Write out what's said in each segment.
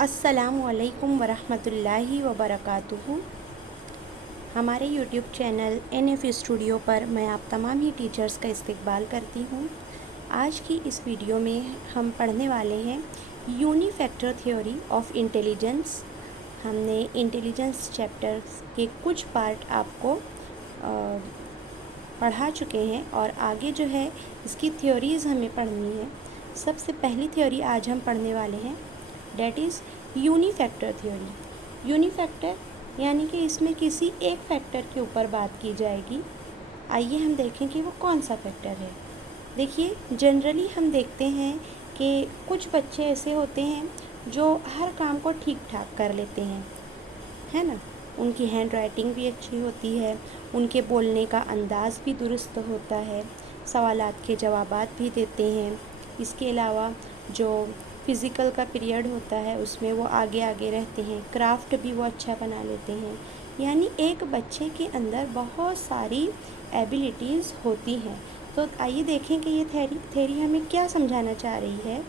अस्सलामुअलैकुम वरहमतुल्लाहि वबरकातुहू। हमारे यूट्यूब चैनल NF स्टूडियो पर मैं आप तमाम ही टीचर्स का इस्तकबाल करती हूँ। आज की इस वीडियो में हम पढ़ने वाले हैं यूनिफैक्टर थ्योरी ऑफ इंटेलिजेंस। हमने इंटेलिजेंस चैप्टर के कुछ पार्ट आपको पढ़ा चुके हैं और आगे जो है इसकी थ्योरीज़ हमें पढ़नी है। सबसे पहली थ्योरी आज हम पढ़ने वाले हैं, डेट इज़ यूनिफैक्टर थ्योरी। यूनिफैक्टर यानी कि इसमें किसी एक फैक्टर के ऊपर बात की जाएगी। आइए हम देखें कि वो कौन सा फैक्टर है। देखिए, जनरली हम देखते हैं कि कुछ बच्चे ऐसे होते हैं जो हर काम को ठीक ठाक कर लेते हैं, है ना। उनकी हैंड राइटिंग भी अच्छी होती है, उनके बोलने का अंदाज़ भी दुरुस्त होता है, सवालात के जवाबात भी देते हैं। इसके अलावा जो फ़िज़िकल का पीरियड होता है उसमें वो आगे आगे रहते हैं, क्राफ्ट भी वो अच्छा बना लेते हैं। यानी एक बच्चे के अंदर बहुत सारी एबिलिटीज़ होती हैं। तो आइए देखें कि ये थ्योरी हमें क्या समझाना चाह रही है।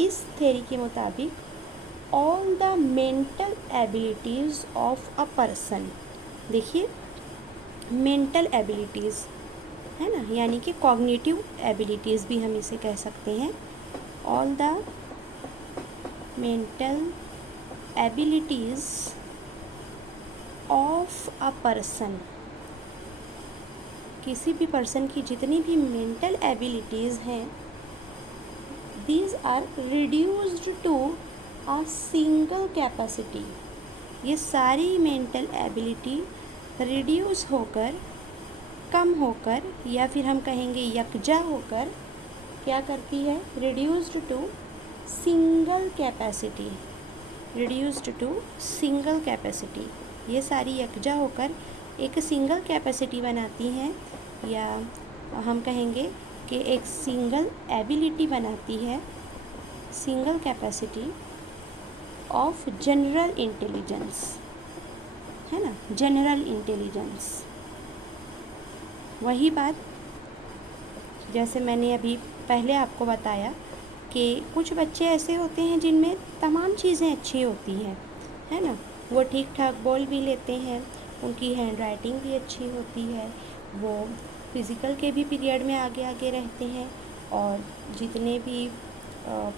इस थ्योरी के मुताबिक all the mental abilities of a person, देखिए मेंटल एबिलिटीज़ है ना, यानी कि कॉग्निटिव एबिलिटीज़ भी हम इसे कह सकते हैं। All the mental abilities of a person, किसी भी पर्सन की जितनी भी मेंटल एबिलिटीज़ हैं, these are reduced to a single capacity. ये सारी मेंटल एबिलिटी रिड्यूस होकर, कम होकर, या फिर हम कहेंगे यकजा होकर क्या करती है, reduced to single capacity. Reduced to single capacity, ये सारी यकजा होकर एक सिंगल कैपेसिटी बनाती हैं, या हम कहेंगे कि एक सिंगल एबिलिटी बनाती है, single capacity of general intelligence, है ना, जनरल इंटेलिजेंस। वही बात जैसे मैंने अभी पहले आपको बताया कि कुछ बच्चे ऐसे होते हैं जिनमें तमाम चीज़ें अच्छी होती हैं, है ना। वो ठीक ठाक बोल भी लेते हैं, उनकी हैंड राइटिंग भी अच्छी होती है, वो फ़िज़िकल के भी पीरियड में आगे आगे रहते हैं, और जितने भी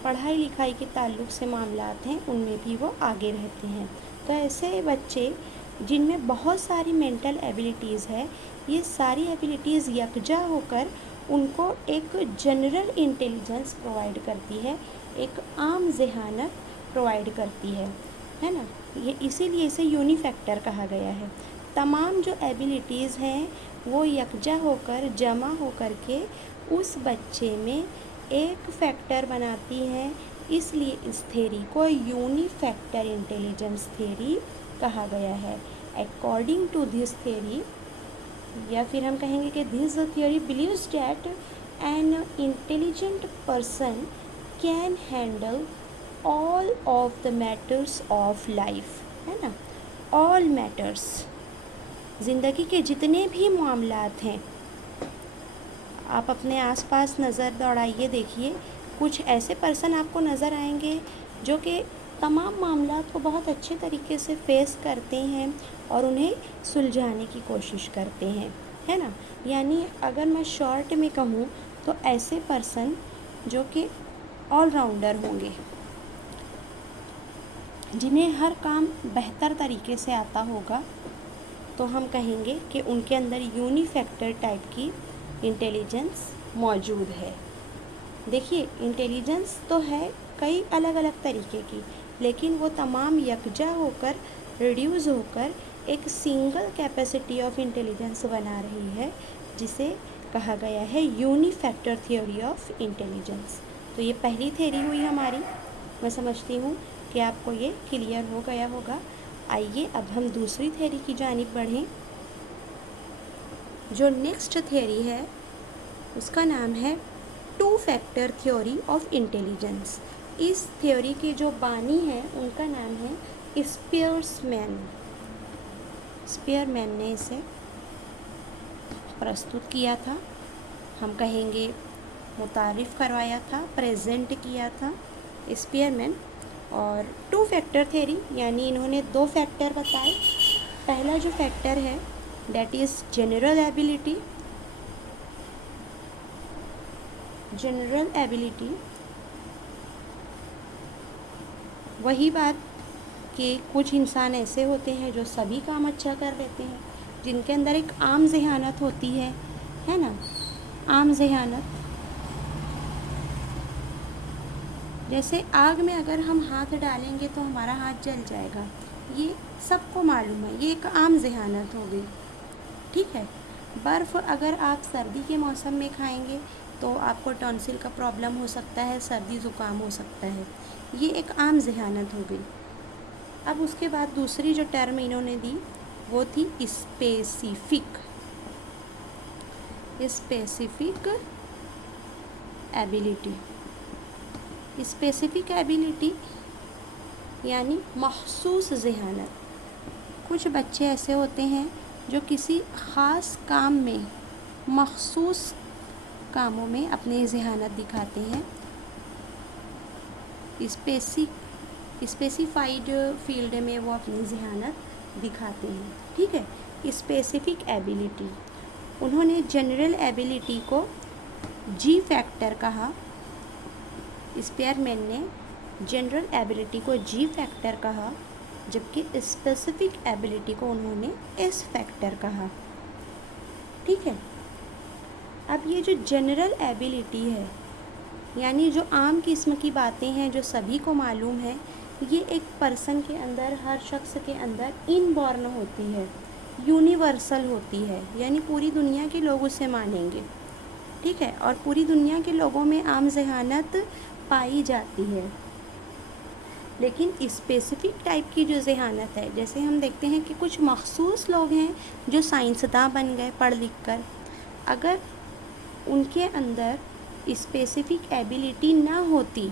पढ़ाई लिखाई के ताल्लुक़ से मामलात हैं उनमें भी वो आगे रहते हैं। तो ऐसे बच्चे जिनमें बहुत सारी मेंटल एबिलिटीज़ है, ये सारी एबिलिटीज़ यकजा होकर उनको एक जनरल इंटेलिजेंस प्रोवाइड करती है, एक आम ज़हानत प्रोवाइड करती है ना। ये इसीलिए इसे यूनिफैक्टर कहा गया है। तमाम जो एबिलिटीज़ हैं वो यकजा होकर, जमा होकर के उस बच्चे में एक फैक्टर बनाती हैं, इसलिए इस थ्योरी को यूनिफैक्टर इंटेलिजेंस थ्योरी कहा गया है। अकॉर्डिंग टू दिस थ्योरी, या फिर हम कहेंगे कि this theory believes that an intelligent person can handle all of the matters of life, है ना। ऑल मैटर्स, ज़िंदगी के जितने भी मामलात हैं, आप अपने आसपास नज़र दौड़ाइए, देखिए कुछ ऐसे पर्सन आपको नज़र आएंगे जो कि तमाम मामलात को बहुत अच्छे तरीके से फेस करते हैं और उन्हें सुलझाने की कोशिश करते हैं, है ना। यानी अगर मैं शॉर्ट में कहूँ तो ऐसे पर्सन जो कि ऑलराउंडर होंगे, जिन्हें हर काम बेहतर तरीके से आता होगा, तो हम कहेंगे कि उनके अंदर यूनिफैक्टर टाइप की इंटेलिजेंस मौजूद है। देखिए, इंटेलिजेंस तो है कई अलग अलग तरीके की, लेकिन वो तमाम यकजा होकर, रिड्यूस होकर एक सिंगल कैपेसिटी ऑफ इंटेलिजेंस बना रही है, जिसे कहा गया है यूनिफैक्टर थ्योरी ऑफ इंटेलिजेंस। तो ये पहली थ्योरी हुई हमारी। मैं समझती हूँ कि आपको ये क्लियर हो गया होगा। आइए अब हम दूसरी थ्योरी की जानिब बढ़ें। जो नेक्स्ट थ्योरी है उसका नाम है two factor theory of intelligence. इस थ्योरी के जो बानी हैं उनका नाम है स्पीयरमैन। स्पीयरमैन ने इसे प्रस्तुत किया था, हम कहेंगे मुतारिफ़ करवाया था, प्रेजेंट किया था स्पीयरमैन। और टू फैक्टर थ्योरी यानी इन्होंने दो फैक्टर बताए। पहला जो फैक्टर है दैट इज़ जनरल एबिलिटी। वही बात कि कुछ इंसान ऐसे होते हैं जो सभी काम अच्छा कर लेते हैं, जिनके अंदर एक आम ज़हानत होती है ना, आम ज़हानत। जैसे आग में अगर हम हाथ डालेंगे तो हमारा हाथ जल जाएगा, ये सबको मालूम है, ये एक आम ज़हानत हो गई। ठीक है। बर्फ़ अगर आप सर्दी के मौसम में खाएंगे तो आपको टॉन्सिल का प्रॉब्लम हो सकता है, सर्दी ज़ुकाम हो सकता है, ये एक आम ज़हानत हो गई। अब उसके बाद दूसरी जो टर्म इन्होंने दी वो थी स्पेसिफिक एबिलिटी। स्पेसिफिक एबिलिटी यानी मखसूस ज़हानत। कुछ बच्चे ऐसे होते हैं जो किसी ख़ास काम में, मखसूस कामों में अपनी ज़हानत दिखाते हैं। स्पेसिफाइड फील्ड में वो अपनी ज़हानत दिखाते हैं। ठीक है। स्पेसिफिक एबिलिटी, उन्होंने जनरल एबिलिटी को जी फैक्टर कहा। स्पेयरमैन ने जनरल एबिलिटी को जी फैक्टर कहा, जबकि स्पेसिफिक एबिलिटी को उन्होंने एस फैक्टर कहा। ठीक है। अब ये जो जनरल एबिलिटी है यानी जो आम किस्म की बातें हैं जो सभी को मालूम है, ये एक पर्सन के अंदर, हर शख्स के अंदर इनबॉर्न होती है, यूनिवर्सल होती है, यानी पूरी दुनिया के लोग उसे मानेंगे। ठीक है। और पूरी दुनिया के लोगों में आम ज़हानत पाई जाती है। लेकिन स्पेसिफिक टाइप की जो ज़हानत है, जैसे हम देखते हैं कि कुछ मखसूस लोग हैं जो साइंसदान बन गए पढ़ लिख कर, अगर उनके अंदर स्पेसिफिक एबिलिटी ना होती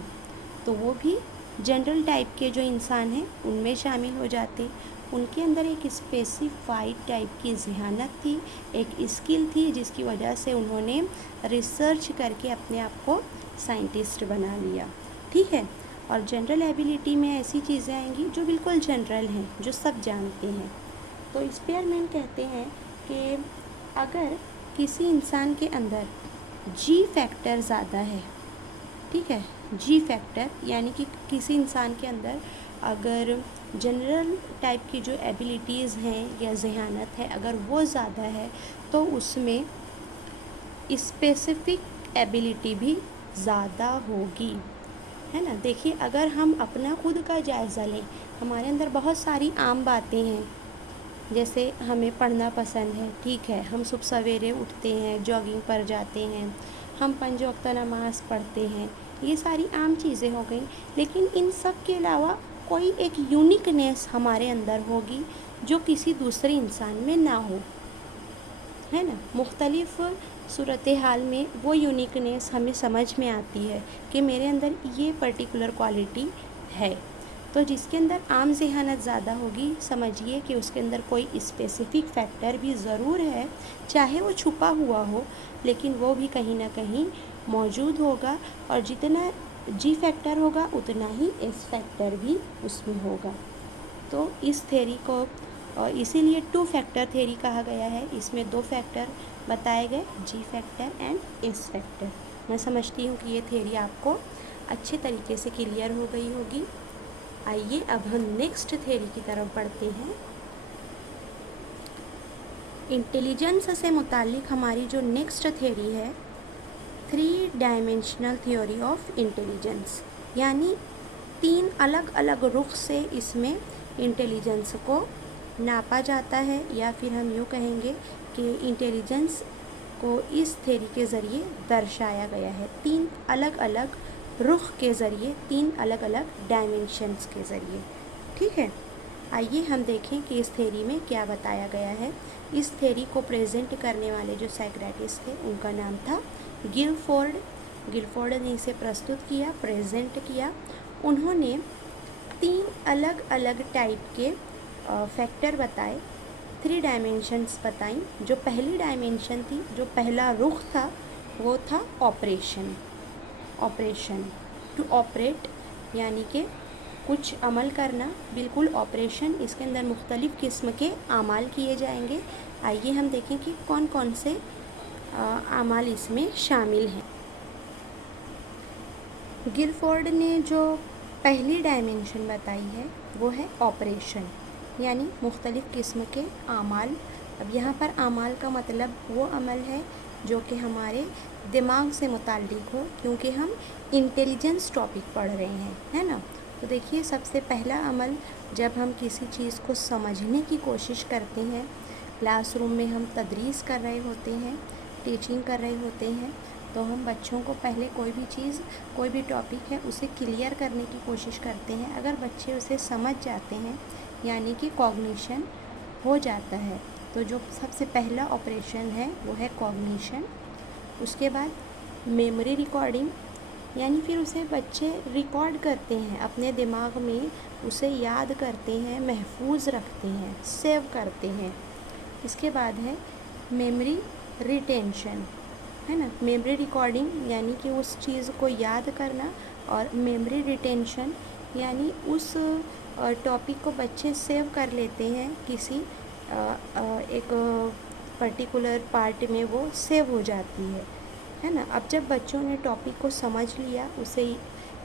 तो वो भी जनरल टाइप के जो इंसान हैं उनमें शामिल हो जाते। उनके अंदर एक स्पेसिफाइड टाइप की ज़हानत थी, एक स्किल थी, जिसकी वजह से उन्होंने रिसर्च करके अपने आप को साइंटिस्ट बना लिया। ठीक है। और जनरल एबिलिटी में ऐसी चीज़ें आएंगी जो बिल्कुल जनरल हैं, जो सब जानते हैं। तो स्पेयरमैन कहते हैं कि अगर किसी इंसान के अंदर जी फैक्टर ज़्यादा है, ठीक है, जी फैक्टर यानी कि किसी इंसान के अंदर अगर जनरल टाइप की जो एबिलिटीज़ हैं या ज़हानत है अगर वो ज़्यादा है तो उसमें स्पेसिफिक एबिलिटी भी ज़्यादा होगी, है ना। देखिए, अगर हम अपना खुद का जायज़ा लें, हमारे अंदर बहुत सारी आम बातें हैं, जैसे हमें पढ़ना पसंद है, ठीक है, हम सुबह सवेरे उठते हैं, जॉगिंग पर जाते हैं, हम 5 वक्त नमाज़ पढ़ते हैं, ये सारी आम चीज़ें हो गई। लेकिन इन सब के अलावा कोई एक यूनिकनेस हमारे अंदर होगी जो किसी दूसरे इंसान में ना हो, है ना। मुख्तलिफ़ सूरत हाल में वो यूनिकनेस हमें समझ में आती है कि मेरे अंदर ये पर्टिकुलर क्वालिटी है। तो जिसके अंदर आम ज़हानत ज़्यादा होगी, समझिए कि उसके अंदर कोई स्पेसिफिक फैक्टर भी ज़रूर है, चाहे वो छुपा हुआ हो, लेकिन वो भी कहीं ना कहीं मौजूद होगा। और जितना जी फैक्टर होगा उतना ही एस फैक्टर भी उसमें होगा। तो इस थ्योरी को और इसीलिए टू फैक्टर थ्योरी कहा गया है। इसमें दो फैक्टर बताए गए, जी फैक्टर एंड एस फैक्टर। मैं समझती हूँ कि ये थ्योरी आपको अच्छे तरीके से क्लियर हो गई होगी। आइए अब हम नेक्स्ट थ्योरी की तरफ बढ़ते हैं। इंटेलिजेंस से मुतालिक हमारी जो नेक्स्ट थ्योरी है, 3 डायमेंशनल थ्योरी ऑफ इंटेलिजेंस, यानी 3 अलग अलग रुख से इसमें इंटेलिजेंस को नापा जाता है, या फिर हम यूँ कहेंगे कि इंटेलिजेंस को इस थ्योरी के ज़रिए दर्शाया गया है, 3 अलग अलग रुख के ज़रिए, 3 अलग अलग डायमेंशंस के ज़रिए। ठीक है। आइए हम देखें कि इस थ्योरी में क्या बताया गया है। इस थ्योरी को प्रेजेंट करने वाले जो साइक्रेटिस्ट थे उनका नाम था गिलफोर्ड। गिलफोर्ड ने इसे प्रस्तुत किया, प्रेजेंट किया। उन्होंने 3 अलग अलग टाइप के फैक्टर बताए, 3 डायमेंशंस बताई। जो पहली डायमेंशन थी, जो पहला रुख था, वो था ऑपरेशन। टू ऑपरेट यानी कि कुछ अमल करना, बिल्कुल ऑपरेशन। इसके अंदर मुख्तलिफ़ किस्म के आमाल किए जाएंगे। आइए हम देखें कि कौन कौन से आमाल इसमें शामिल हैं। गिलफोर्ड ने जो पहली डायमेंशन बताई है वो है ऑपरेशन, यानी मुख्तलिफ़ किस्म के आमाल। अब यहाँ पर आमाल का मतलब वो अमल है जो कि हमारे दिमाग से मुताल्लिक़ हो, क्योंकि हम इंटेलिजेंस टॉपिक पढ़ रहे हैं, है ना। तो देखिए, सबसे पहला अमल, जब हम किसी चीज़ को समझने की कोशिश करते हैं, क्लासरूम में हम तदरीस कर रहे होते हैं, टीचिंग कर रहे होते हैं, तो हम बच्चों को पहले कोई भी चीज़, कोई भी टॉपिक है उसे क्लियर करने की कोशिश करते हैं। अगर बच्चे उसे समझ जाते हैं, यानी कि कॉग्निशन हो जाता है, तो जो सबसे पहला ऑपरेशन है वो है कॉग्निशन। उसके बाद मेमोरी रिकॉर्डिंग, यानी फिर उसे बच्चे रिकॉर्ड करते हैं अपने दिमाग में, उसे याद करते हैं, महफूज रखते हैं, सेव करते हैं। इसके बाद है मेमोरी रिटेंशन, है ना। मेमोरी रिकॉर्डिंग यानी कि उस चीज़ को याद करना, और मेमोरी रिटेंशन यानी उस टॉपिक को बच्चे सेव कर लेते हैं, किसी एक पर्टिकुलर पार्ट में वो सेव हो जाती है ना। अब जब बच्चों ने टॉपिक को समझ लिया, उसे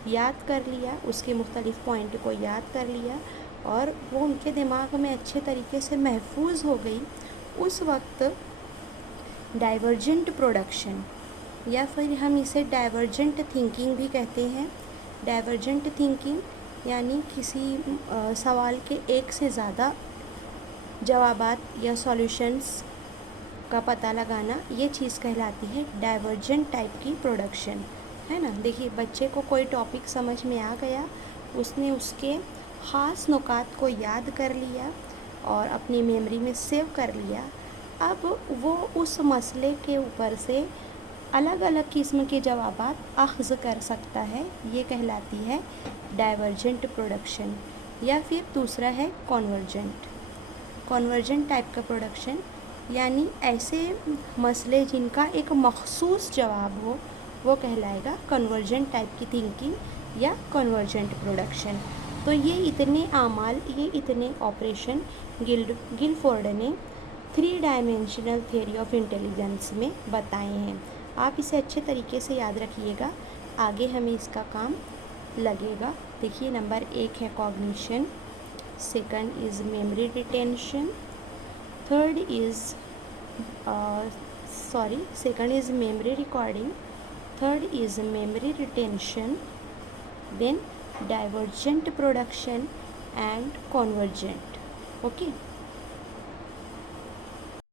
याद कर लिया, उसके मुख्तलिफ़ पॉइंट को याद कर लिया, और वो उनके दिमाग में अच्छे तरीके से महफूज हो गई, उस वक्त डाइवर्जेंट प्रोडक्शन, या फिर हम इसे डाइवर्जेंट थिंकिंग भी कहते हैं। डाइवर्जेंट थिंकिंग यानी किसी सवाल के एक से ज़्यादा जवाबात या सॉल्यूशंस का पता लगाना, ये चीज़ कहलाती है डाइवर्जेंट टाइप की प्रोडक्शन, है ना। देखिए, बच्चे को कोई टॉपिक समझ में आ गया, उसने उसके ख़ास नुकात को याद कर लिया और अपनी मेमोरी में सेव कर लिया। अब वो उस मसले के ऊपर से अलग अलग किस्म के जवाबात अख़ज़ कर सकता है, ये कहलाती है डाइवर्जेंट प्रोडक्शन। या फिर दूसरा है कॉन्वर्जेंट। कॉन्वर्जेंट टाइप का प्रोडक्शन यानी ऐसे मसले जिनका एक मख़सूस जवाब हो, वो कहलाएगा कन्वर्जेंट टाइप की थिंकिंग या कन्वर्जेंट प्रोडक्शन। तो ये इतने आमाल, ये इतने ऑपरेशन गिलफोर्ड ने 3 डायमेंशनल थ्योरी ऑफ इंटेलिजेंस में बताए हैं। आप इसे अच्छे तरीके से याद रखिएगा, आगे हमें इसका काम लगेगा। देखिए, नंबर 1 है cognition, second is memory retention, third is second is memory recording, third is memory retention, then divergent production and convergent. Okay.